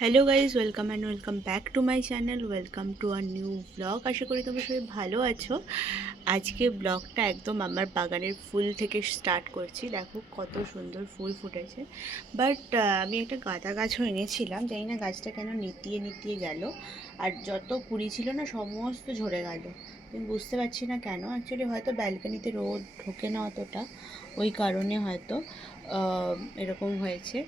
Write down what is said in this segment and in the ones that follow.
Hello guys, welcome and welcome back to my channel. Welcome to a new blog. আশা করি তোমরা সবাই ভালো আছো। আজকে ব্লগটা একদম আমার বাগানের ফুল থেকে স্টার্ট করছি। দেখো কত সুন্দর ফুল ফুটেছে। বাট আমি একটা গাঁদা গাছও এনেছিলাম, জানি না গাছটা কেন নিতিয়ে নিতিয়ে গেল। আর যত কুড়ি ছিল না সমস্ত ঝরে গেল। আমি বুঝতে পারছি না কেন। অ্যাকচুয়ালি হয়তো ব্যালকানিতে রোদ ঢোকে না অতটা, ওই কারণে হয়তো এরকম হয়েছে।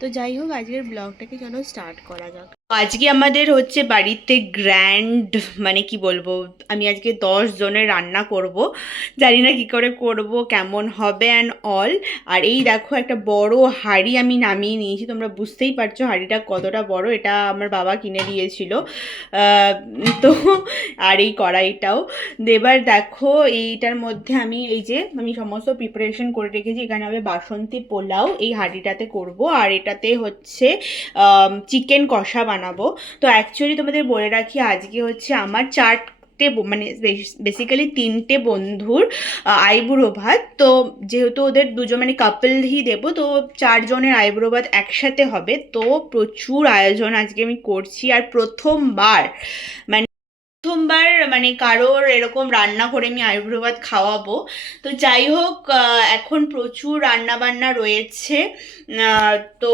তো যাই হোক, আজকের ব্লগটাকে চলো স্টার্ট করা যাক। আজকে আমাদের হচ্ছে বাড়িতে গ্র্যান্ড, মানে কি বলবো, আমি আজকে 10 জনের রান্না করব। জানি না কি করে করব, কেমন হবে অ্যান্ড অল। আর এই দেখো একটা বড় হাঁড়ি আমি নামিয়ে নিয়েছি, তোমরা বুঝতেই পারছো হাঁড়িটা কতটা বড়। এটা আমার বাবা কিনে দিয়েছিল। তো আর এই কড়াইটাও দেবার দেখো, এইটার মধ্যে আমি সমস্ত প্রিপারেশন করে রেখেছি। এখানে হবে বাসন্তী পোলাও, এই হাঁড়িটাতে করব। আর এটাতে হচ্ছে চিকেন কষা বানাবো। তো অ্যাকচুয়ালি তোমাদের বলে রাখি, আজকে হচ্ছে আমার মানে বেসিক্যালি 3টে বন্ধুর আইবুড়ো ভাত। তো যেহেতু ওদের দুজন মানে কাপলই দেবো, তো 4 জনের আইবুড়ো ভাত একসাথে হবে। তো প্রচুর আয়োজন আজকে আমি করছি। আর প্রথমবার মানে কারোর এরকম রান্না করে আমি আইবুড়ো ভাত খাওয়াবো। তো যাই হোক, এখন প্রচুর রান্না বান্না রয়েছে। তো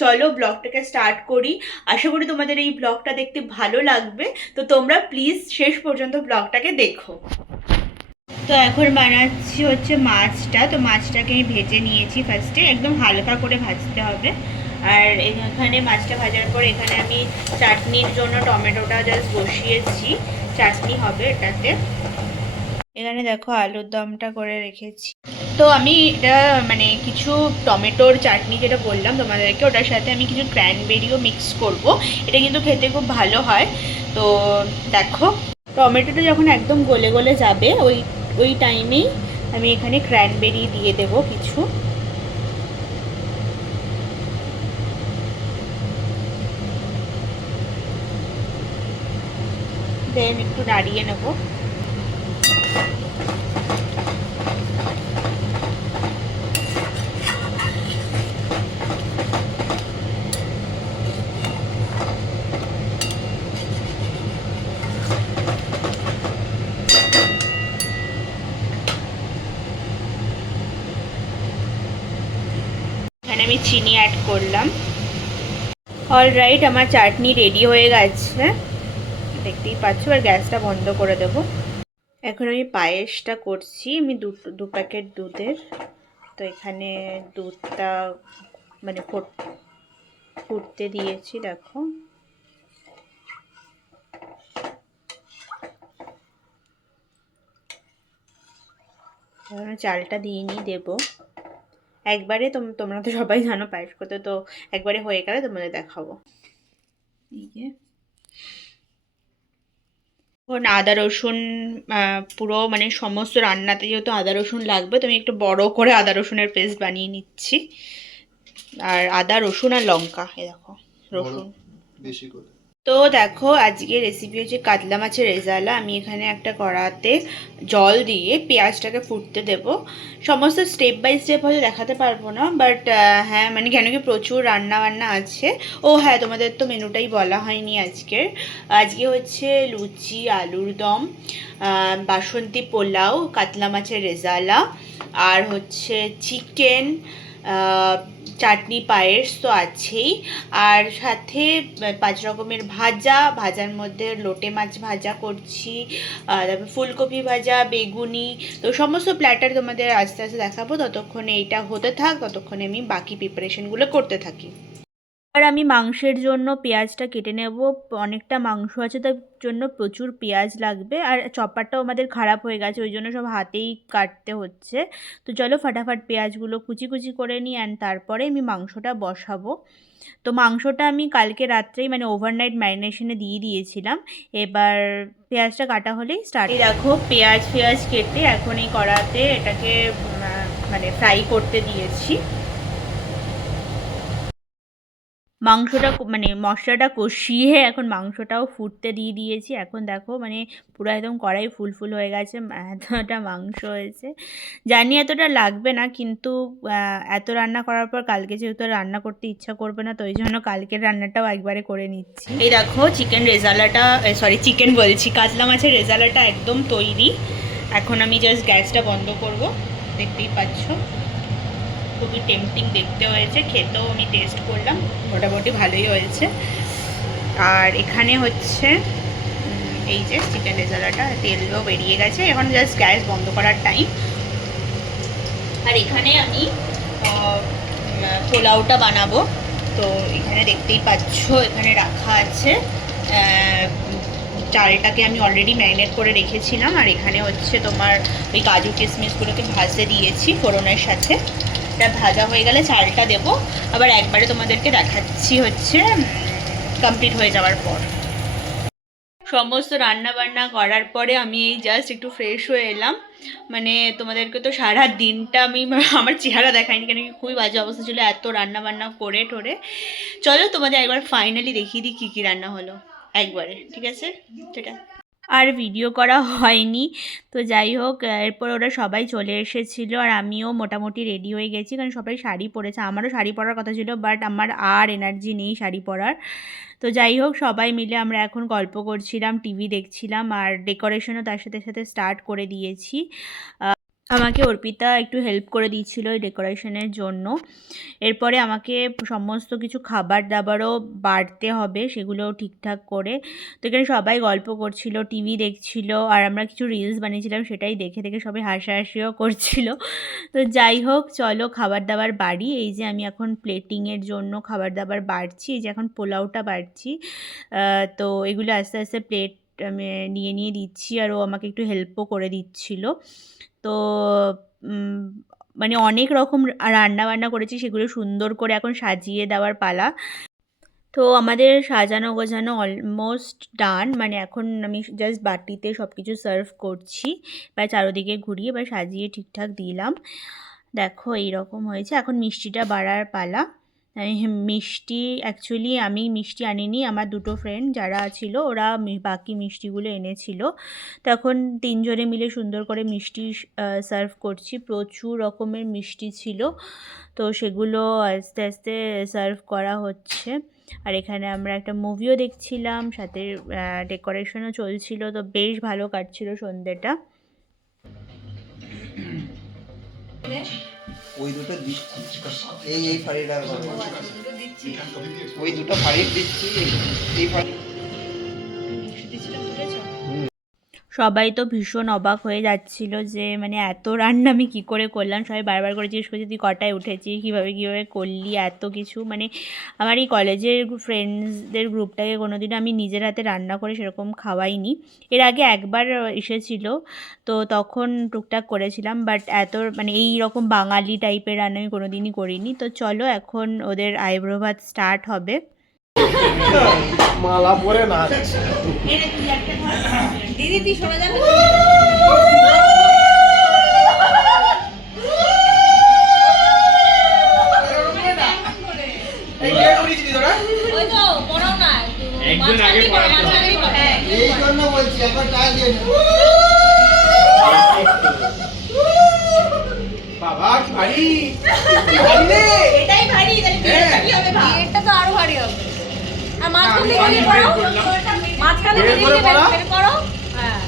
চলো ব্লগটাকে স্টার্ট করি। আশা করি তোমাদের এই ব্লগটা দেখতে ভালো লাগবে। তো তোমরা প্লিজ শেষ পর্যন্ত ব্লগটাকে দেখো। তো এখন বানাচ্ছি হচ্ছে মাছটা। তো মাছটাকে আমি ভেজে নিয়েছি ফার্স্টে, একদম হালকা করে ভাজতে হবে। আর এখানে মাছটা ভাজার পর এখানে আমি চাটনির জন্য টমেটোটা জাস্ট বসিয়েছি, চাটনি হবে এটাতে। এখানে দেখো আলুর দমটা করে রেখেছি। তো আমি এটা মানে কিছু টমেটোর চাটনি যেটা বললাম তোমাদেরকে, ওটার সাথে আমি কিছু ক্র্যানবেরিও মিক্স করব। এটা কিন্তু খেতে খুব ভালো হয়। তো দেখো, টমেটোটা যখন একদম গলে গলে যাবে, ওই ওই টাইমেই আমি এখানে ক্র্যানবেরি দিয়ে দেব কিছু। দেন একটু নাড়িয়ে নেব। এখানে আমি চিনি অ্যাড করলাম। অলরাইট, আমার চাটনি রেডি হয়ে গেছে, দেখতেই পাচ্ছ। আর গ্যাসটা বন্ধ করে দেব। এখন আমি পায়েসটা করছি। আমি 2 প্যাকেট দুধের। তো এখানে দুধটা মানে ফুটতে দিয়েছি, দেখো। চালটা দিয়ে নিই, দেবো একবারে। তোমরা তো সবাই জানো পায়েস করতে, তো একবারে হয়ে গেলে তোমাদের দেখাবো। এই যে আদা রসুন, পুরো মানে সমস্ত রান্নাতে যেহেতু আদা রসুন লাগবে, তো আমি একটু বড় করে আদা রসুনের পেস্ট বানিয়ে নিচ্ছি। আর আদা রসুন আর লঙ্কা, এ দেখো রসুন বেশি করে। তো দেখো, আজকে রেসিপি হচ্ছে কাতলা মাছের রেজালা। আমি এখানে একটা কড়াতে জল দিয়ে পেঁয়াজটাকে ফুটতে দেব। সমস্ত স্টেপ বাই স্টেপ হয়তো দেখাতে পারবো না, বাট হ্যাঁ, মানে কেন কি প্রচুর রান্না বান্না আছে। ও হ্যাঁ, তোমাদের তো মেনুটাই বলা হয়নি আজকের। আজকে হচ্ছে লুচি, আলুর দম, বাসন্তী পোলাও, কাতলা মাছের রেজালা, আর হচ্ছে চিকেন, চাটনি, পায়েস তো আছেই। আর সাথে 5 রকমের ভাজার মধ্যে লোটে মাছ ভাজা করছি, তারপর ফুলকপি ভাজা, বেগুনি। তো সমস্ত প্ল্যাটার তোমাদের আস্তে আস্তে দেখাবো। ততক্ষণে এইটা হতে থাক, ততক্ষণে আমি বাকি প্রিপারেশনগুলো করতে থাকি। আর আমি মাংসের জন্য পেঁয়াজটা কেটে নেব। অনেকটা মাংস আছে, তার জন্য প্রচুর পেঁয়াজ লাগবে। আর চপারটাও আমাদের খারাপ হয়ে গেছে, ওই জন্য সব হাতেই কাটতে হচ্ছে। তো চলো ফটাফট পেঁয়াজগুলো কুচি কুচি করে নিই, অ্যান্ড তারপরে আমি মাংসটা বসাবো। তো মাংসটা আমি কালকে রাত্রেই মানে ওভারনাইট ম্যারিনেশনে দিয়ে দিয়েছিলাম। এবার পেঁয়াজটা কাটা হলেই স্টার্ট। এই দেখো, পেঁয়াজ কেটে এখন এই কড়াতে এটাকে মানে ফ্রাই করতে দিয়েছি। মাংসটা মানে মশলাটা কষিয়ে এখন মাংসটাও ফুটতে দিয়ে দিয়েছি। এখন দেখো মানে পুরো একদম কড়াই ফুল ফুল হয়ে গেছে, এতটা মাংস হয়েছে। জানি এতটা লাগবে না, কিন্তু এত রান্না করার পর কালকে যেহেতু রান্না করতে ইচ্ছা করবে না, তো ওই জন্য কালকের রান্নাটাও একবারে করে নিচ্ছি। এই দেখো চিকেন রেজালাটা, সরি চিকেন বলছি, কাতলা মাছের রেজালাটা একদম তৈরি। এখন আমি জাস্ট গ্যাসটা বন্ধ করব, দেখতেই পাচ্ছ খুবই টেম্পটিং দেখতে হয়েছে, খেতেও আমি টেস্ট করলাম, মোটামুটি ভালোই হয়েছে। আর এখানে হচ্ছে এই যে চিকেন রেজালাটা, তেলও বেরিয়ে গেছে, এখন জাস্ট গ্যাস বন্ধ করার টাইম। আর এখানে আমি পোলাওটা বানাবো, তো এখানে দেখতেই পাচ্ছ এখানে রাখা আছে চালটাকে আমি অলরেডি ম্যারিনেট করে রেখেছিলাম। আর এখানে হচ্ছে তোমার ওই কাজু কিশমিশগুলোকে ভাজতে দিয়েছি ফোড়নের সাথে। এটা ভাজা হয়ে গেলে চালটা দেবো, আবার একবারে তোমাদেরকে দেখাচ্ছি হচ্ছে কমপ্লিট হয়ে যাওয়ার পর। সমস্ত রান্না বান্না করার পরে আমি এই জাস্ট একটু ফ্রেশ হয়ে এলাম। মানে তোমাদেরকে তো সারা দিনটা আমি আমার চেহারা দেখাইনি, কেন কি খুবই বাজে অবস্থা ছিল এত রান্না বান্না করে টোরে। চলো তোমাদের একবার ফাইনালি দেখিয়ে দিই কী কী রান্না হলো একবারে, ঠিক আছে? সেটা আর ভিডিও করা হয়নি, তো যাই হোক এরপর ওরা সবাই চলে এসেছিল আর আমিও মোটামুটি রেডি হয়ে গেছি, কারণ সবাই শাড়ি পরেছে, আমারও শাড়ি পরার কথা ছিল, বাট আমার আর এনার্জি নেই শাড়ি পরার। তো যাই হোক সবাই মিলে আমরা এখন গল্প করছিলাম, টিভি দেখছিলাম, আর ডেকোরেশনও তার সাথে সাথে স্টার্ট করে দিয়েছি। আমাকে অর্পিতা একটু হেল্প করে দিচ্ছিল এই ডেকোরেশনের জন্য। এরপরে আমাকে সমস্ত কিছু খাবার দাবারও বাড়তে হবে, সেগুলোও ঠিকঠাক করে। তো এখানে সবাই গল্প করছিল, টিভি দেখছিল, আর আমরা কিছু রিলস বানিয়েছিলাম, সেটাই দেখে দেখে সবাই হাসাহাসিও করছিল। তো যাই হোক চলো খাবার দাবার বাড়ি। এই যে আমি এখন প্লেটিংয়ের জন্য খাবার দাবার বাড়ছি, এই যে এখন পোলাওটা বাড়ছি। তো এগুলো আস্তে আস্তে প্লেট আমি নিয়ে নিয়ে দিচ্ছি, আর ও আমাকে একটু হেল্পও করে দিচ্ছিল। তো মানে অনেক রকম রান্না বান্না করেছি, সেগুলো সুন্দর করে এখন সাজিয়ে দেওয়ার পালা। তো আমাদের সাজানো গোছানো অলমোস্ট ডান, মানে এখন আমি জাস্ট বাটিতে সব কিছু সার্ভ করছি, বা চারোদিকে ঘুরিয়ে বা সাজিয়ে ঠিকঠাক দিলাম। দেখো এইরকম হয়েছে, এখন মিষ্টিটা বাড়ার পালা। মিষ্টি অ্যাকচুয়ালি আমি মিষ্টি আনিনি, আমার দুটো ফ্রেন্ড যারা ছিল ওরা বাকি মিষ্টিগুলো এনেছিল। তখন তিনজনে মিলে সুন্দর করে মিষ্টি সার্ভ করছি, প্রচুর রকমের মিষ্টি ছিল, তো সেগুলো আস্তে আস্তে সার্ভ করা হচ্ছে। আর এখানে আমরা একটা মুভিও দেখছিলাম, সাথে ডেকোরেশনও চলছিল, তো বেশ ভালো কাটছিল সন্ধ্যেটা। ওই দুটো দিচ্ছি, এই ফাড়িটা ওই দুটো ফাড়ি দিচ্ছি, এই ফাড়ি। সবাই তো ভীষণ অবাক হয়ে যাচ্ছিল যে মানে এত রান্না আমি কী করে করলাম, সবাই বারবার করে জিজ্ঞেস করছে তুই কটায় উঠেছিস, কীভাবে করলি এত কিছু। মানে আমার এই কলেজের ফ্রেন্ডসদের গ্রুপটাকে কোনোদিনও আমি নিজের হাতে রান্না করে সেরকম খাওয়াইনি। এর আগে একবার এসেছিল, তো তখন টুকটাক করেছিলাম, বাট এত মানে এই রকম বাঙালি টাইপের রান্না আমি কোনোদিনই করিনি। তো চলো এখন ওদের আইব্রো ভাত স্টার্ট হবে। মালা পরে নাচ। দিদি তুই শোনা যাবে এই জন্য বলছি একবার ট্রাই দিয়ে বাবা কি ভারী, এটাই ভারী, তাহলে বিয়েটা কি হবে ভাই? এটা তো আরো ভারী হবে। আর মাঝখানে বেরিয়ে পড়ো, মাঝখানে বেরিয়ে বের করো। হ্যাঁ,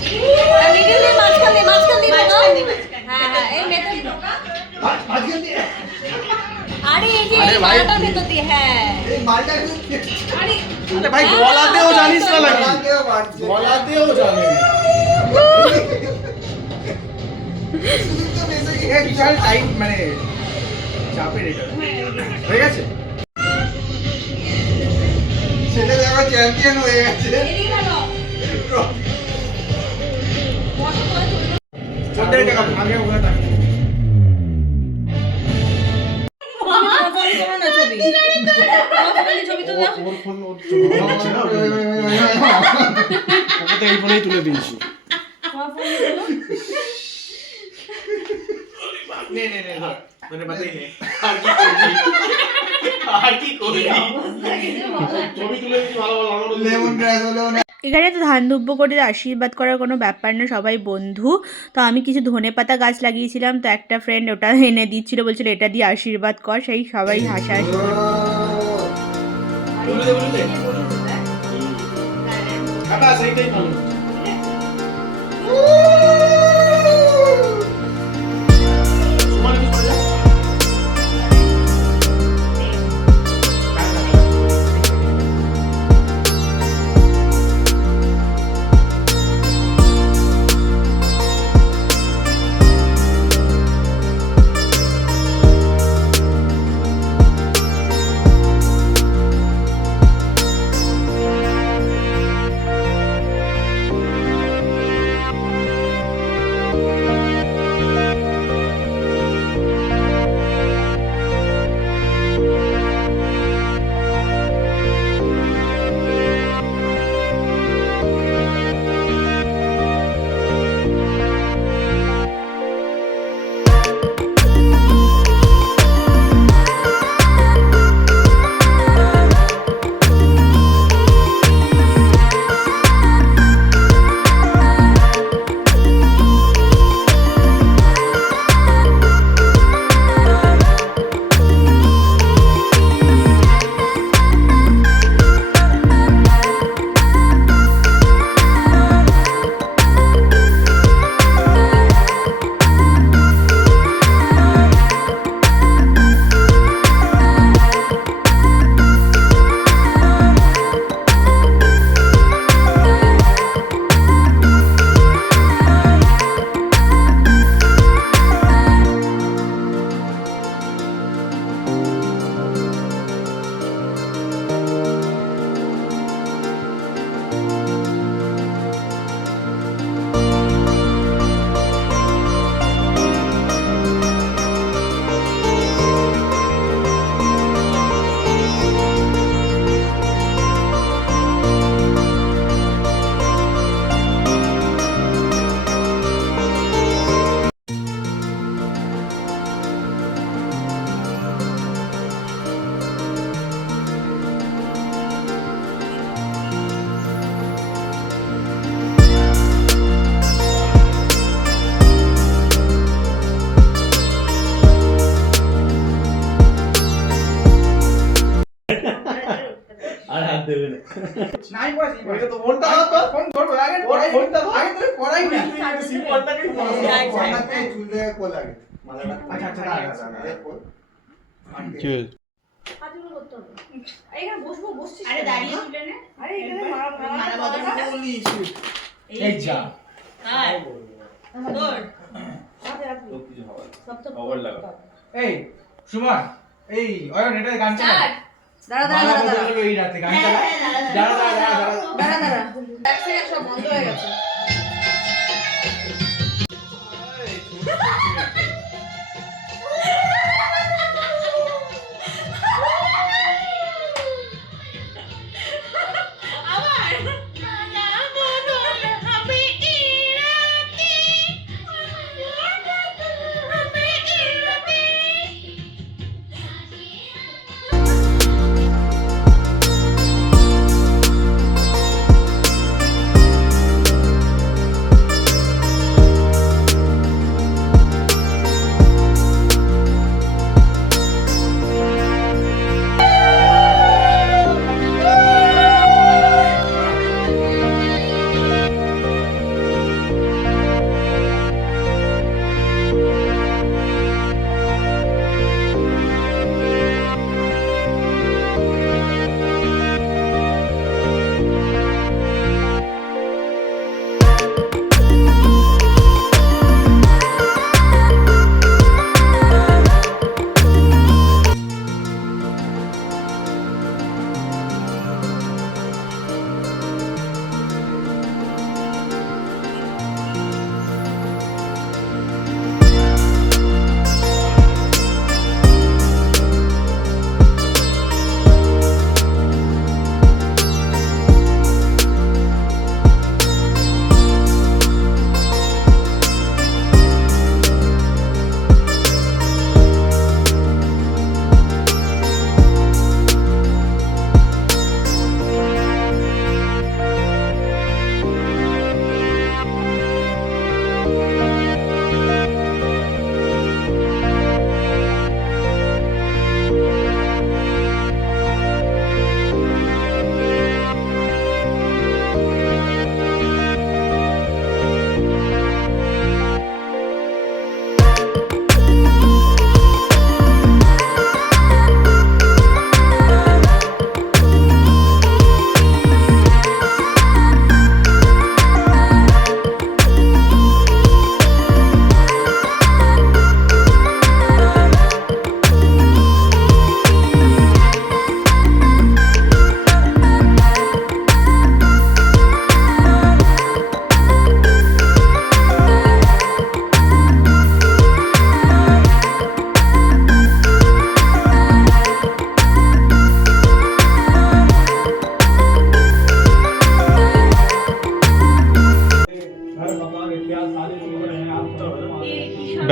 আর মিডিল দিয়ে মাঝখানে দাও। হ্যাঁ হ্যাঁ, এই মেথড আরে এই যে এই মালটার ভেতর দিয়ে, হ্যাঁ এই মালটা আরে আরে ভাই গলাতেও জানিস না লাগে, গলাতেও জানে তো বেশি বিশাল টাইম, মানে চাপের এটা হয়ে গেছে। ছেলে দেখো চ্যাম্পিয়ন হয়ে গেছে। এদিকে দাও। বসো তো চলে। চন্দ্রের টাকা আগে ওখানে থাকে। ছবি তো দাও। ওর ফোন ওর ছবি হচ্ছে না, ওকে তো এই ফোনেই তুলে দিয়েছি। নে নে নে, ধর, মানে বাতাই নে আর কি করবি। আর কি করবি? ছবি তুলে দিচ্ছি ভালো ভালো আমারও লেমন গ্রাস হলেও না। এখানে তো ধান দুব্য করে আশীর্বাদ করার কোনো ব্যাপার না, সবাই বন্ধু। তো আমি কিছু ধনেপাতা গাছ লাগিয়েছিলাম, তো একটা ফ্রেন্ড ওটা এনে দিচ্ছিল, বলছিল এটা দিয়ে আশীর্বাদ কর, সেই সবাই হাসাহাসি করে। তুলে দে কাকা সেইটাই ভালো। সুমানে কি করে যা? আর হাত দেবে না। নাই পড়াইছি ওইটা তো ফোনটা দাও তো। ফোন ধরো আগে পড়াই, ফোনটা দাও। আগে তুমি পড়াই না সিম ফোনটাকেই পড়াও। ফোনটাতে চুল দিয়ে কোল লাগে। মালাটা। আচ্ছা, আচ্ছা, দাঁড়া। চুল। হাতগুলো করতে হবে। এইখানে বসবো, বসছিস আরে কেন? দাঁড়িয়ে তুলে নে। আরে এখানে মালা মালা বলিস। এই যা কার? তোর? হাতে হাতে। তো কিছু হবে না। সব তো খবর লাগা। এই সুমন এই অয়ন এটা গান চালা স্টার্ট। দাঁড়া মালা দাঁড়া বদল দাঁড়া হলো এই রাতে গান হ্যাঁ, চালা হ্যাঁ, দাঁড়া, দাঁড়া দাঁড়া দাঁড়া দাঁড়া দাঁড়া এক সেকেন্ড সব বন্ধ হয়ে গেছে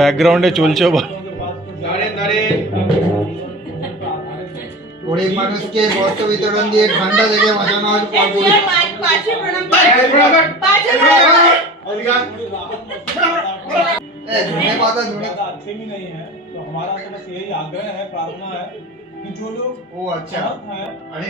ব্যাকগ্রাউন্ডে চলছেও ভালো। দাঁড়ে দাঁড়ে গরিব মানুষকে বস্ত্র বিতরণ দিয়ে ঠান্ডা থেকে বাঁচানো হয় धने पाता धने अच्छे भी नहीं है तो हमारा तो बस यही आग्रह है, प्रार्थना है कि जो लोग ओ अच्छा समर्थ हैं अरे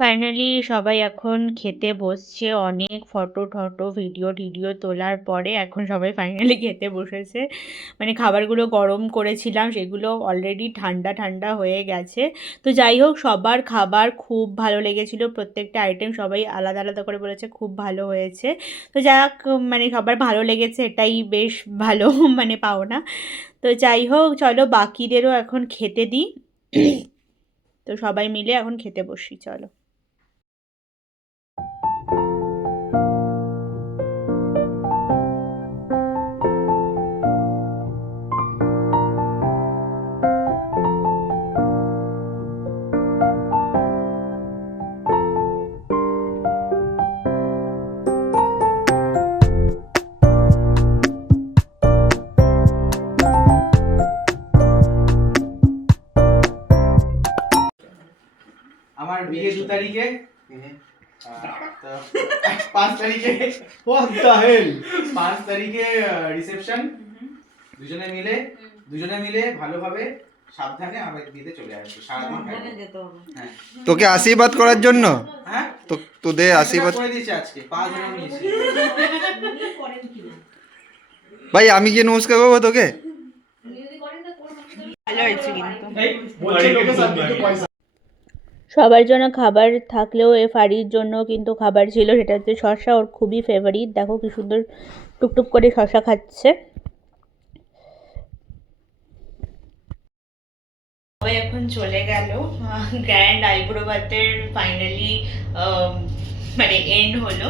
ফাইনালি সবাই এখন খেতে বসছে, অনেক ফটো টটো ভিডিও টিডিও তোলার পরে এখন সবাই ফাইনালি খেতে বসেছে। মানে খাবারগুলো গরম করেছিলাম সেগুলো অলরেডি ঠান্ডা ঠান্ডা হয়ে গেছে। তো যাই হোক, সবার খাবার খুব ভালো লেগেছিলো, প্রত্যেকটা আইটেম সবাই আলাদা আলাদা করে বলেছে খুব ভালো হয়েছে। তো যাক, মানে সবার ভালো লেগেছে এটাই বেশ ভালো মানে পাওনা। তো যাই হোক, চলো বাকিদেরও এখন খেতে দিই। তো সবাই মিলে এখন খেতে বসি, চলো। আমার বিয়ে 2 তারিখে, তো 5 তারিখে what the hell 5 তারিখে রিসেপশন। দুজনে মিলে ভালোভাবে সাবধানে আমার বিয়েতে চলে আসবে, সারাদিন থাকবে। হ্যাঁ তোকে আশীর্বাদ করার জন্য হ্যাঁ, তো তোদের আশীর্বাদ করে দিয়েছে আজকে 5 জন নিয়েছি। ভাই আমি কি নমস্কার করবো তোকে? ভালো হয়েছে কিন্তু। बोलते সবার জন্য খাবার থাকলেও এ ফাড়ির জন্য কিন্তু খাবার ছিল, সেটা হচ্ছে শসা। ওর খুবই ফেভারিট, দেখো কি সুন্দর টুকটুক করে শসা খাচ্ছে। সবাই এখন চলে গেল। গ্র্যান্ড আইব্রো বাতের ফাইনালি মানে এন্ড হলো।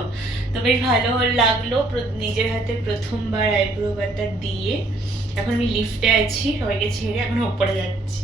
তো বেশ ভালো লাগলো, নিজের হাতে প্রথমবার আইব্রো বাতার দিয়ে। এখন আমি লিফটে আছি, সবাইকে ছেড়ে এখন ওপরে যাচ্ছি।